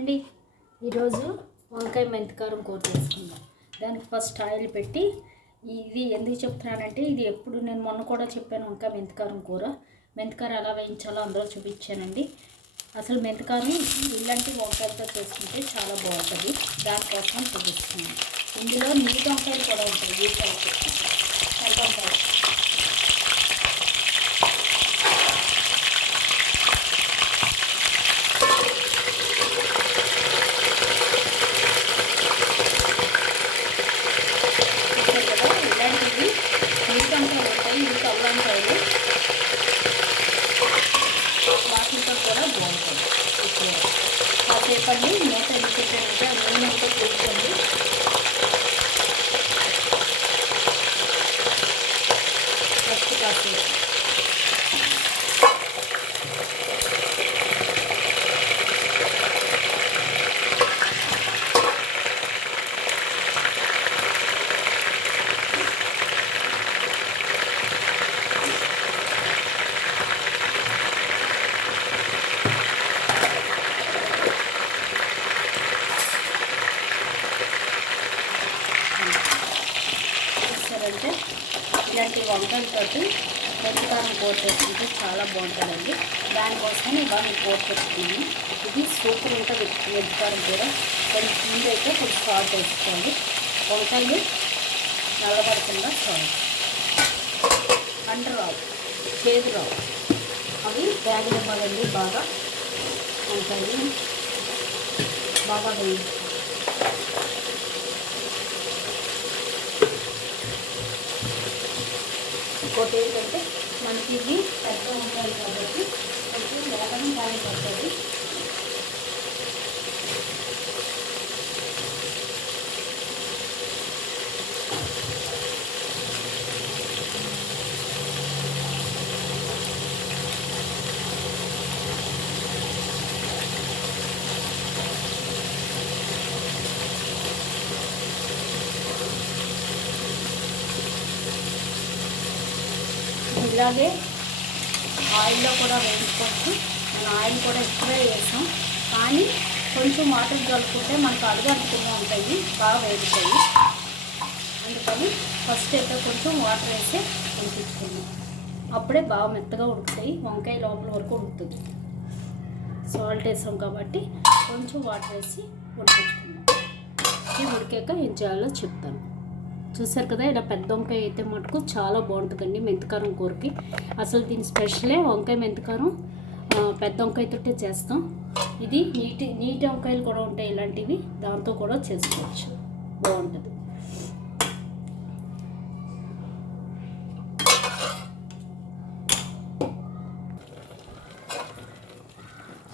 అండి ఈరోజు వంకాయ మెంతికారం కూర చేసుకుందాం. దానికి ఫస్ట్ ఆయిల్ పెట్టి ఇది ఎందుకు చెప్తున్నానంటే ఇది ఎప్పుడు నేను మొన్న కూడా చెప్పాను వంకాయ మెంతికారం కూర. మెంతికారం ఎలా వేయించాలో అందరూ చూపించానండి. అసలు మెంతికారం ఇలాంటి వంకాయలతో చేసుకుంటే చాలా బాగుంటుంది. దానికోసం చూపిస్తున్నాను. ఇందులో నీటి వంకాయలు కూడా ఉంటాయి. నీటి వంకాయలు తెల్ల వంకాయలు చూసారు కదా ఇలాంటివి నీటంకాయలు ఉంటాయి ఇవి కల్లంకాయలు వాటితో కూడా బాగుంటుంది ఇప్పుడు కాసేపండి మూత ఎందుకంటే ఆ నూనె అంతా తీసుకోండి ఫస్ట్ కాసేపు చూస్తారంటే ఇలాంటి వంటలతోటి మెంతికారం కూర చేసుకుంటే చాలా బాగుంటుందండి. దానికోసం ఇవాళ నేను కూర పెట్టుకున్నాను ఇది సూపర్ ఉంటుంది. మెంతికారం కూర కొంచెం ముందు అయితే కొంచెం సాల్ట్ వేసుకోండి వంకాయలు నల్లబడకుండా సాల్ట్. రావు చేదు రావు అవి వేగనివ్వాలండి బాగా. వంకాయలు బాగా వేయించుకోవాలి ఇంకోటి ఏంటంటే మనకి ఇది పెద్ద ఉంటాయి కాబట్టి కొంచెం వేగం కాయ పడుతుంది ఇలాగే ఆయిల్లో కూడా వేయించుకోవచ్చు. మనం ఆయిల్ కూడా ఎక్కువే వేసాం కానీ కొంచెం వాటర్ కలుపుకుంటే మనకు అడుగడుకునే ఉంటాయి. బాగా వేగుతాయి. అందుకని ఫస్ట్ అయితే కొంచెం వాటర్ వేసి ఉడికించుకుందాం. అప్పుడే బాగా మెత్తగా ఉడుకుతాయి. వంకాయ లోపల వరకు ఉడుకుతుంది. సాల్ట్ వేసాం కాబట్టి కొంచెం వాటర్ వేసి ఉడికించుకుందాం. ఇది ఉడికాక ఏం చేయాలో చెప్తాను. చూసారు కదా ఇలా పెద్ద వంకాయ అయితే మటుకు చాలా బాగుంటుందండి మెంతికారం కూరకి. అసలు దీని స్పెషలే వంకాయ మెంతికారం పెద్ద వంకాయతోటే చేస్తాం. ఇది నీటి నీటి వంకాయలు కూడా ఉంటాయి ఇలాంటివి దాంతో కూడా చేసుకోవచ్చు. బాగుంటుంది.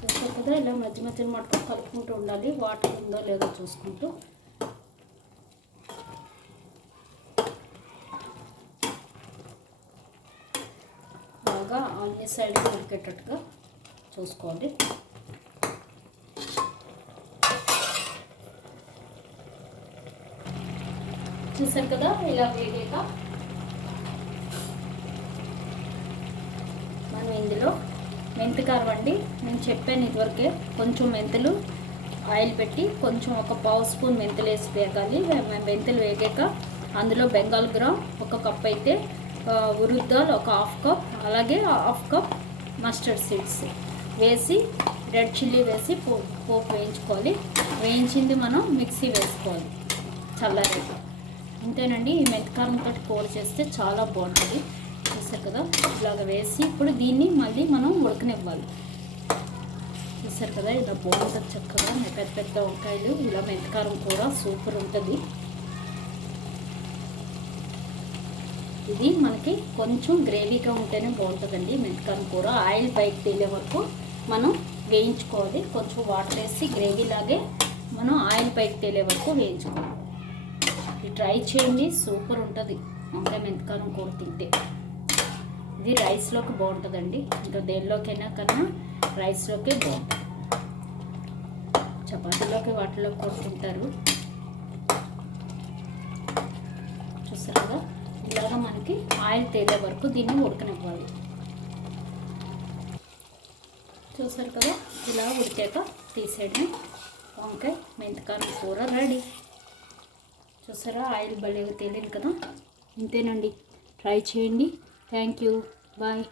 చూసారు కదా ఇలా మధ్య మధ్యలో మటుకు కలుపుకుంటూ ఉండాలి. వాటర్ ఉందో లేదో చూసుకుంటూ. బాగా అన్ని సైడ్ ఉడికేటట్టుగా చూసుకోండి. చూసారు కదా ఇలా వేగాక మనం ఇందులో మెంతికారం అండి. నేను చెప్పాను ఇదివరకే కొంచెం మెంతులు ఆయిల్ పెట్టి కొంచెం ఒక పావు స్పూన్ మెంతులు వేసి వేగాలి. మెంతులు వేగాక అందులో బెంగాల్ గ్రామ్ ఒక కప్ అయితే ఉరుద్దాలు ఒక హాఫ్ కప్ అలాగే హాఫ్ కప్ మస్టర్డ్ సీడ్స్ వేసి రెడ్ చిల్లీ వేసి పో పోపు వేయించుకోవాలి. వేయించింది మనం మిక్సీ వేసుకోవాలి. చల్లారేక అంతేనండి ఈ మెంతికారంతో కూర చేస్తే చాలా బాగుంటుంది. చూసారు కదా? ఇలాగ వేసి ఇప్పుడు దీన్ని మళ్ళీ మనం ఉడకనివ్వాలి. చూసారు కదా? ఇలా బాగుంటుంది చక్కగా. పెద్ద పెద్ద వంకాయలు ఇలా మెంతికారం కూర సూపర్ ఉంటుంది. ఇది మనకి కొంచెం గ్రేవీగా ఉంటేనే బాగుంటుందండి. మెంతికాయ కూర ఆయిల్ పైకి తేలే వరకు మనం వేయించుకోవాలి. కొంచెం వాటర్ వేసి గ్రేవీ లాగే మనం ఆయిల్ పైకి తేలే వరకు వేయించుకోవాలి. ఇది ట్రై చేయండి. సూపర్ ఉంటుంది. వంకాయ మెంతికాయ కూర తింటే. ఇది రైస్లోకి బాగుంటుందండి. ఇంకా దేనిలోకైనా కన్నా రైస్లోకే బాగుంటుంది. చపాతీలోకి వాటిలో కూడా తింటారు. చూసారుగా? ఇలాగ ఆయిల్ తేలే వరకు దీన్ని ఉడకనివ్వాలి. చూసారు కదా? ఇలా ఉడికాక తీసేయడం వంకాయ మెంతకాయ కూర రెడీ. చూసారా? ఆయిల్ భలేగా తేలింది కదా? ఇంతేనండి. ట్రై చేయండి. Thank you. బాయ్.